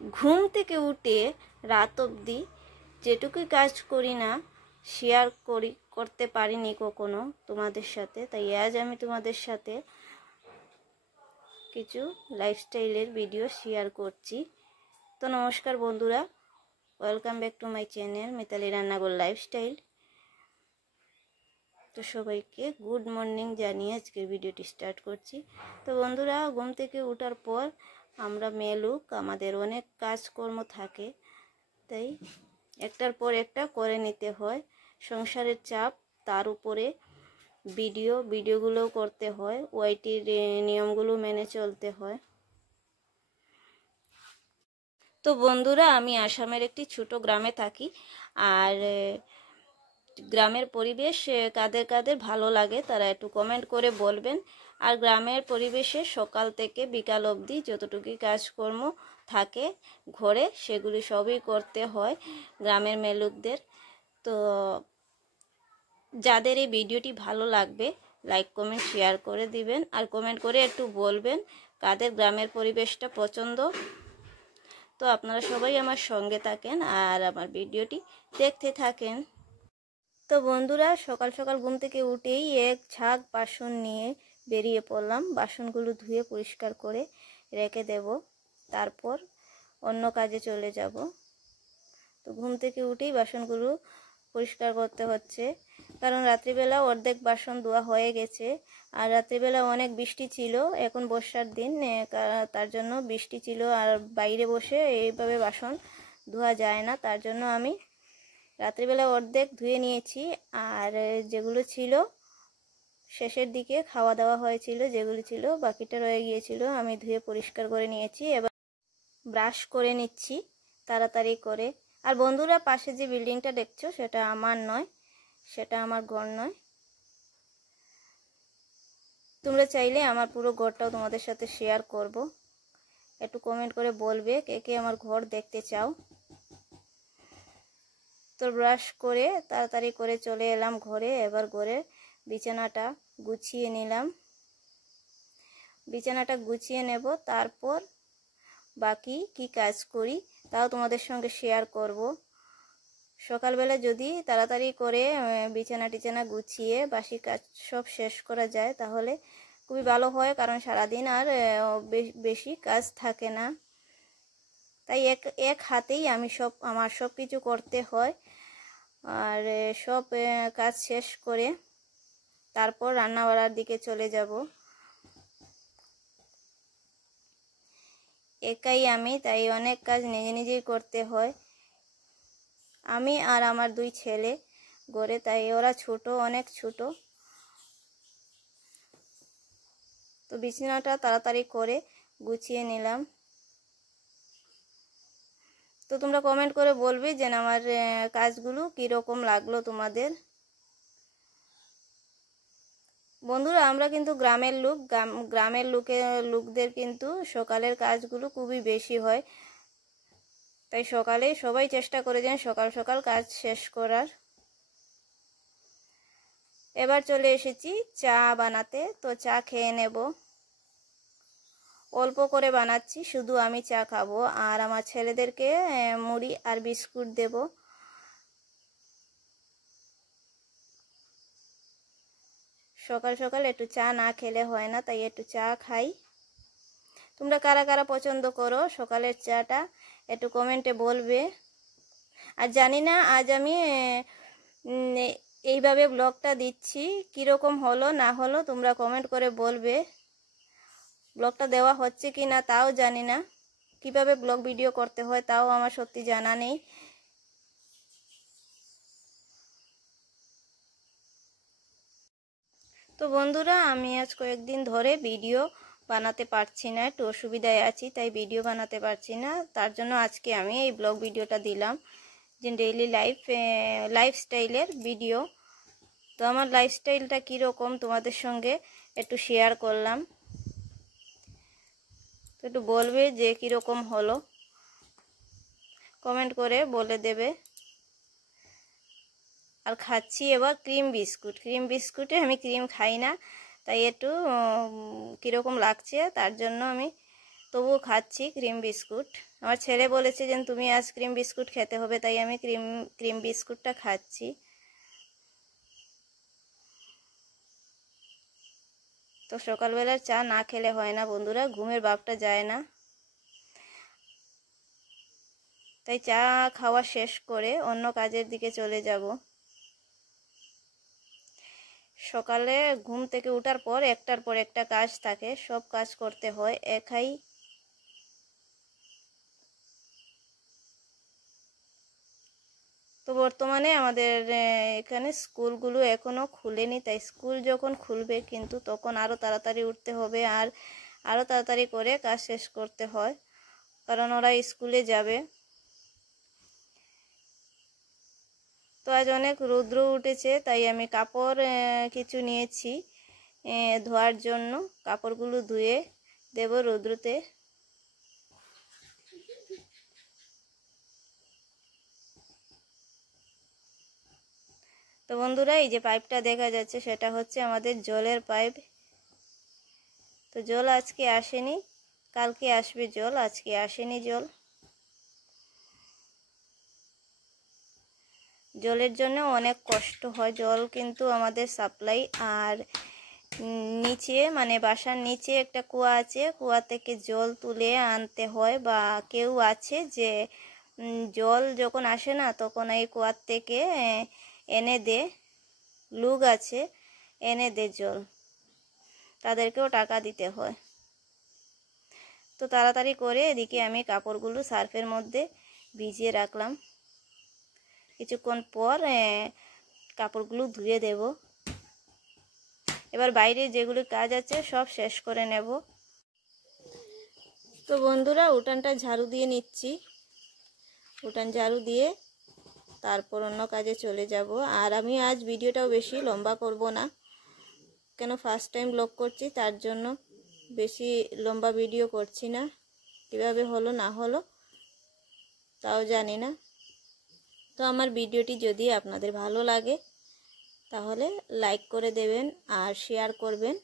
ঘুম থেকে উঠে রাত অবধি যেটুকুই কাজ করি না শেয়ার করতে পারিনি কখনো তোমাদের সাথে, তাই আজ আমি তোমাদের সাথে কিছু লাইফস্টাইলের ভিডিও শেয়ার করছি। তো নমস্কার বন্ধুরা, welcome back to my channel Mitali Rannaghar lifestyle. তো সবাইকে গুড মর্নিং জানিয়ে আজকের ভিডিওটি স্টার্ট করছি। তো বন্ধুরা, ঘুম থেকে ওঠার পর আমরা মেয়ে লোক আমাদের অনেক কাজকর্ম থাকে, তাই একটার পর একটা করে নিতে হয়। সংসারের চাপ, তার উপরে ভিডিওগুলোও করতে হয়, ওয়াইটির নিয়মগুলো মেনে চলতে হয়। তো বন্ধুরা, আমি আসামের একটি ছোট গ্রামে থাকি, আর গ্রামের পরিবেশ কাদের কাদের ভালো লাগে তারা একটু কমেন্ট করে বলবেন। আর গ্রামের পরিবেশে সকাল থেকে বিকাল অবধি যতটুকু কাজকর্ম থাকে ঘরে, সেগুলি সবই করতে হয় গ্রামের মেয়েলোকদের। তো যাদের এই ভিডিওটি ভালো লাগবে লাইক কমেন্ট শেয়ার করে দিবেন, আর কমেন্ট করে একটু বলবেন কাদের গ্রামের পরিবেশটা পছন্দ। তো আপনারা সবাই আমার সঙ্গে থাকেন আর আমার ভিডিওটি দেখতে থাকেন। তো বন্ধুরা, সকাল সকাল ঘুম থেকে উঠেই এক ঝাঁক বাসন নিয়ে বেরিয়ে পড়লাম। বাসনগুলো ধুয়ে পরিষ্কার করে রেখে দেব, তারপর অন্য কাজে চলে যাব। তো ঘুম থেকে উঠেই বাসনগুলো পরিষ্কার করতে হচ্ছে, কারণ রাত্রিবেলা অর্ধেক বাসন ধোয়া হয়ে গেছে। আর রাত্রিবেলা অনেক বৃষ্টি ছিল, এখন বর্ষার দিন, তার জন্য বৃষ্টি ছিল আর বাইরে বসে এইভাবে বাসন ধোয়া যায় না। তার জন্য আমি রাত্রিবেলা অর্ধেক ধুয়ে নিয়েছি, আর যেগুলো ছিল শেষের দিকে খাওয়া দাওয়া হয়েছিল, যেগুলো ছিল বাকিটা রয়ে গিয়েছিল আমি ধুয়ে পরিষ্কার করে নিয়েছি। এবার ব্রাশ করে নিচ্ছি তাড়াতাড়ি করে। আর বন্ধুরা, পাশে যে বিল্ডিংটা দেখছো সেটা আমার নয়, সেটা আমার ঘর নয়। তোমরা চাইলে আমার পুরো ঘরটাও তোমাদের সাথে শেয়ার করব। একটু কমেন্ট করে বলবে কে কে আমার ঘর দেখতে চাও। তো ব্রাশ করে তাড়াতাড়ি করে চলে এলাম ঘরে। এবার ঘরে বিছানাটা গুছিয়ে নিলাম, বিছানাটা গুছিয়ে নেব, তারপর বাকি কি কাজ করি তাও তোমাদের সঙ্গে শেয়ার করব। সকালবেলা যদি তাড়াতাড়ি করে বিছানা টিছানা গুছিয়ে বাসি কাজ সব শেষ করা যায় তাহলে খুবই ভালো হয়, কারণ সারাদিন আর বেশি কাজ থাকে না। তাই এক হাতেই আমার সব কিছু করতে হয়। আর সব কাজ শেষ করে তারপর রান্না বাড়ার দিকে চলে যাব। একাই আমি, তাই অনেক কাজ নিজে নিজেই করতে হয়। আমি আর আমার দুই ছেলে ঘরে, তাই ওরা ছোট, অনেক ছোট। তো বিছানাটা তাড়াতাড়ি করে গুছিয়ে নিলাম। তো তোমরা কমেন্ট করে বলবে যে আমার কাজগুলো কীরকম লাগলো তোমাদের। বন্ধুরা, আমরা কিন্তু গ্রামের লোক, গ্রামের লোকদের কিন্তু সকালের কাজগুলো খুবই বেশি হয়, তাই সকালে সবাই চেষ্টা করে যেন সকাল সকাল কাজ শেষ করার। এবার চলে এসেছি চা বানাতে। তো চা খেয়ে নেব, অল্প করে বানাচ্ছি, শুধু আমি চা খাবো আর আমার ছেলেদেরকে মুড়ি আর বিস্কুট দেব। সকাল সকাল একটু চা না খেলে হয় না, তাই একটু চা খাই। তোমরা কারা কারা পছন্দ করো সকালের চাটা একটু কমেন্টে বলবে। আর জানি না আজ আমি এইভাবে ব্লগটা দিচ্ছি কীরকম হলো না হলো, তোমরা কমেন্ট করে বলবে। ব্লগটা দেওয়া হচ্ছে কি না তাও জানি না, কিভাবে ব্লগ ভিডিও করতে হয় তাও আমার সত্যি জানা নেই। তো বন্ধুরা, আমি আজ কয়েকদিন ধরে ভিডিও বানাতে পারছি না, একটু অসুবিধায় আছি, তাই ভিডিও বানাতে পারছি না। তার জন্য আজকে আমি এই ব্লগ ভিডিওটা দিলাম, যে ডেইলি লাইফস্টাইলের ভিডিও। তো আমার লাইফস্টাইলটা কীরকম তোমাদের সঙ্গে একটু শেয়ার করলাম। তো একটু বলবে যে কীরকম হলো, কমেন্ট করে বলে দেবে। আর খাচ্ছি এবার ক্রিম বিস্কুটে আমি ক্রিম খাই না, তাই একটু কীরকম লাগছে তার জন্য আমি। তো তবুও খাচ্ছি ক্রিম বিস্কুট। আমার ছেলে বলেছে যে তুমি আজ ক্রিম বিস্কুট খেতে হবে, তাই আমি ক্রিম বিস্কুটটা খাচ্ছি। তো সকালবেলার চা না খেলে হয় না বন্ধুরা, ঘুমের ভাবটা যায় না। তাই চা খাওয়া শেষ করে অন্য কাজের দিকে চলে যাব। সকালে ঘুম থেকে ওঠার পর একটার পর একটা কাজ থাকে, সব কাজ করতে হয় একাই। তো বর্তমানে আমাদের এখানে স্কুলগুলো এখনো খুলেনি, তাই স্কুল যখন খুলবে কিন্তু তখন আরও তাড়াতাড়ি উঠতে হবে আর আরও তাড়াতাড়ি করে কাজ শেষ করতে হয়, কারণ ওরা স্কুলে যাবে। তো আজ অনেক রৌদ্র উঠেছে, তাই আমি কাপড় কিছু নিয়েছি ধোয়ার জন্য। কাপড়গুলো ধুয়ে দেব রৌদ্রতে। তো বন্ধুরা, এই যে পাইপটা দেখা যাচ্ছে সেটা হচ্ছে আমাদের জলের পাইপ। তো জল আজকে আসেনি, কালকে আসবে জল, আজকে আসেনি জল। জলের জন্য অনেক কষ্ট হয়, জল কিন্তু আমাদের সাপ্লাই। আর নিচে মানে বাসার নিচে একটা কুয়া আছে, কুয়া থেকে জল তুলে আনতে হয়, বা কেউ আছে যে জল যখন আসে না তখন এই কুয়ার থেকে এনে দে, লোক আছে এনে দে জল, তাদেরকেও টাকা দিতে হয়। তো তাড়াতাড়ি করে এদিকে আমি কাপড়গুলো সার্ফের মধ্যে ভিজিয়ে রাখলাম। কিছুক্ষণ পর কাপড়গুলো ধুয়ে দেব। এবার বাইরে যেগুলো কাজ আছে সব শেষ করে নেব। তো বন্ধুরা, উঠানটা ঝাড়ু দিয়ে নিচ্ছি। উঠান ঝাড়ু দিয়ে তারপর অন্য কাজে চলে যাব। আর আমি আজ ভিডিওটাও বেশি লম্বা করব না, কেন ফার্স্ট টাইম ব্লগ করছি, তার জন্য বেশি লম্বা ভিডিও করছি না। কীভাবে হলো না হলো তাও জানি না। তো আমার ভিডিওটি যদি আপনাদের ভালো লাগে তাহলে লাইক করে দেবেন আর শেয়ার করবেন।